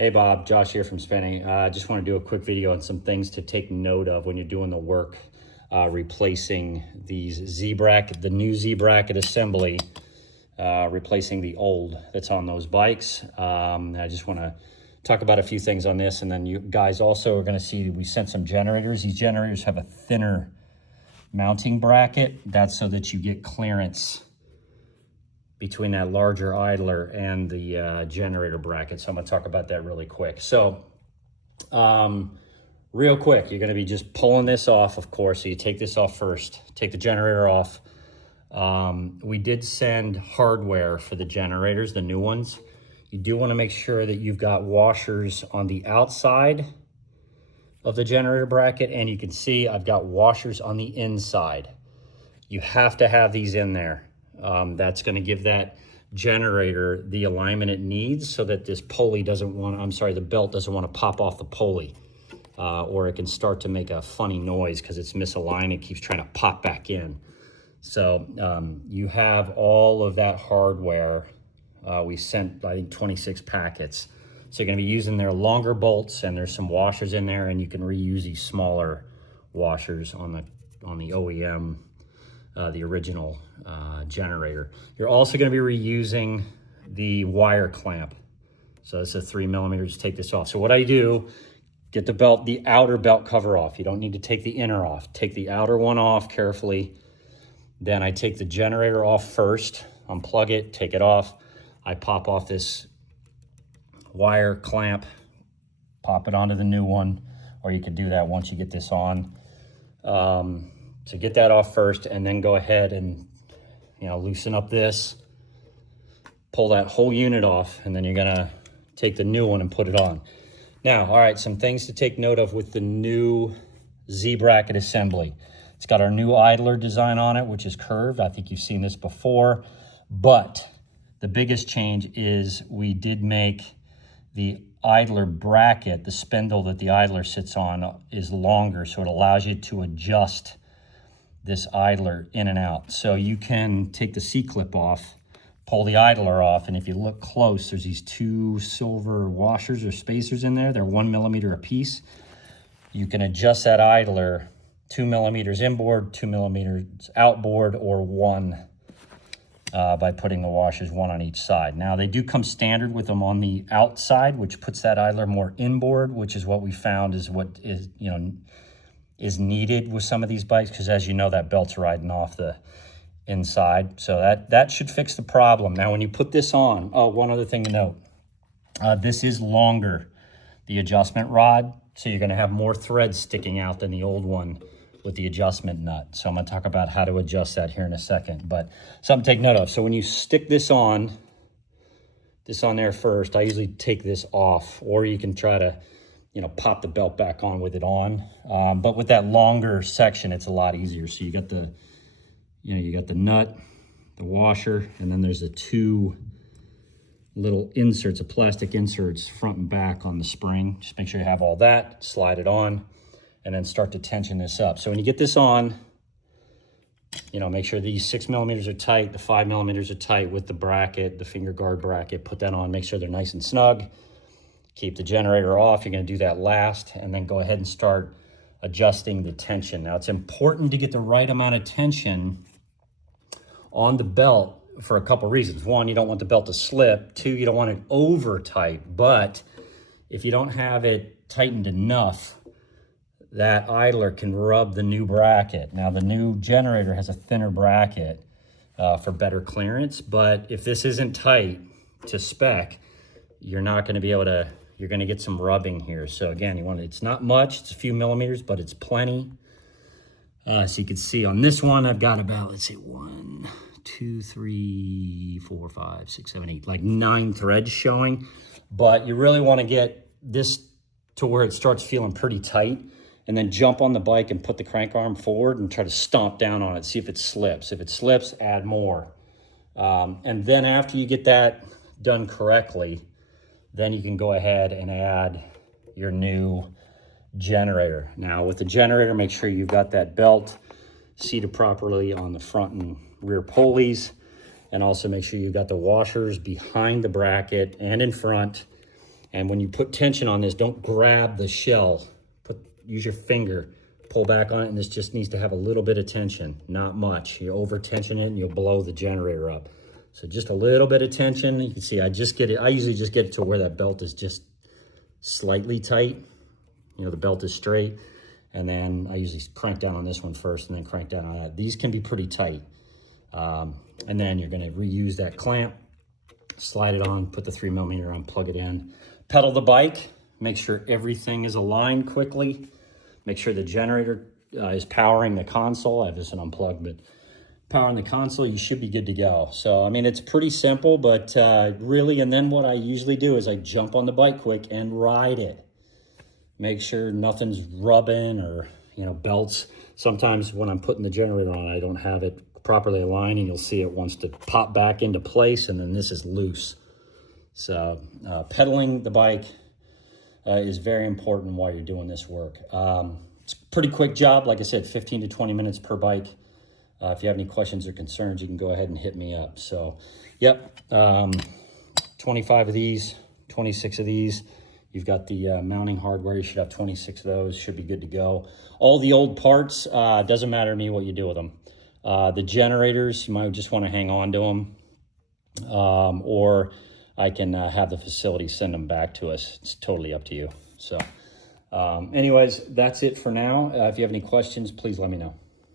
Hey Bob, Josh here from Spinning. I just want to do a quick video on some things to take note of when you're doing the work replacing these Z-bracket, the new Z-bracket assembly, replacing the old that's on those bikes. I just want to talk about a few things on this, and then you guys also are going to see we sent some generators. These generators have a thinner mounting bracket. That's so that you get clearance between that larger idler and the generator bracket. So I'm gonna talk about that really quick. So real quick, you're gonna be just pulling this off, of course. So you take this off first, take the generator off. We did send hardware for the generators, the new ones. You do wanna make sure that you've got washers on the outside of the generator bracket, and you can see I've got washers on the inside. You have to have these in there. That's going to give that generator the alignment it needs so that this pulley doesn't want to, the belt doesn't want to pop off the pulley, or it can start to make a funny noise because it's misaligned. It keeps trying to pop back in. So you have all of that hardware. We sent, I think, 26 packets. So you're going to be using their longer bolts, and there's some washers in there, and you can reuse these smaller washers on the OEM, the original generator. You're also going to be reusing the wire clamp. So it's a 3mm. Just take this off. So what I do, get the belt, the outer belt cover off. You don't need to take the inner off. Take the outer one off carefully. Then I take the generator off first, unplug it, take it off. I pop off this wire clamp, pop it onto the new one, or you can do that once you get this on. So get that off first, and then go ahead and loosen up this, pull that whole unit off, and then you're gonna take the new one and put it on. Now, all right, some things to take note of with the new Z-bracket assembly. It's got our new idler design on it, which is curved. I think you've seen this before, but the biggest change is we did make the idler bracket, the spindle that the idler sits on, is longer, so it allows you to adjust this idler in and out. So you can take the C-clip off, pull the idler off, and if you look close, there's these two silver washers or spacers in there. They're 1mm a piece. You can adjust that idler 2mm inboard, 2mm outboard, or one by putting the washers one on each side. Now, they do come standard with them on the outside, which puts that idler more inboard, which is what we found is what is needed with some of these bikes, because as you know, that belt's riding off the inside. So that should fix the problem. Now, when you put this on, one other thing to note, this is longer, the adjustment rod, so you're gonna have more threads sticking out than the old one with the adjustment nut. So I'm gonna talk about how to adjust that here in a second, but something to take note of. So when you stick this on there first, I usually take this off, or you can try to pop the belt back on with it on. But with that longer section, it's a lot easier. So you got the, you got the nut, the washer, and then there's the two little inserts, plastic inserts, front and back on the spring. Just make sure you have all that, slide it on, and then start to tension this up. So when you get this on, make sure these 6mm are tight, the 5mm are tight with the bracket, the finger guard bracket. Put that on, make sure they're nice and snug. Keep the generator off. You're going to do that last, and then go ahead and start adjusting the tension. Now, it's important to get the right amount of tension on the belt for a couple reasons. One, you don't want the belt to slip. Two, you don't want it over tight. But if you don't have it tightened enough, that idler can rub the new bracket. Now, the new generator has a thinner bracket for better clearance, but if this isn't tight to spec, you're not going to be able to, you're going to get some rubbing here. So again, it's not much, it's a few millimeters, but it's plenty. So you can see on this one, I've got about, let's see, 1, 2, 3, 4, 5, 6, 7, 8, like 9 threads showing. But you really want to get this to where it starts feeling pretty tight, and then jump on the bike and put the crank arm forward and try to stomp down on it, see if it slips. If it slips, add more. And then after you get that done correctly, then you can go ahead and add your new generator. Now, with the generator, make sure you've got that belt seated properly on the front and rear pulleys, and also make sure you've got the washers behind the bracket and in front, And when you put tension on this, don't grab the shell. Use your finger, pull back on it, and this just needs to have a little bit of tension, not much. You over tension it and you'll blow the generator up. So just a little bit of tension. You can see I usually just get it to where that belt is just slightly tight. You know, the belt is straight. And then I usually crank down on this one first and then crank down on that. These can be pretty tight. And then you're gonna reuse that clamp, slide it on, put the 3mm on, plug it in. Pedal the bike, make sure everything is aligned quickly. Make sure the generator is powering the console. I have this unplugged, but powering the console, you should be good to go. So, I mean, it's pretty simple, but really, and then what I usually do is I jump on the bike quick and ride it. Make sure nothing's rubbing or, you know, belts. Sometimes when I'm putting the generator on, I don't have it properly aligned, and you'll see it wants to pop back into place, and then this is loose. So pedaling the bike is very important while you're doing this work. It's a pretty quick job. Like I said, 15 to 20 minutes per bike. If you have any questions or concerns, you can go ahead and hit me up. So, yep, 25 of these, 26 of these. You've got the mounting hardware. You should have 26 of those. Should be good to go. All the old parts, doesn't matter to me what you do with them. The generators, you might just want to hang on to them. Or I can have the facility send them back to us. It's totally up to you. So anyways, that's it for now. If you have any questions, please let me know.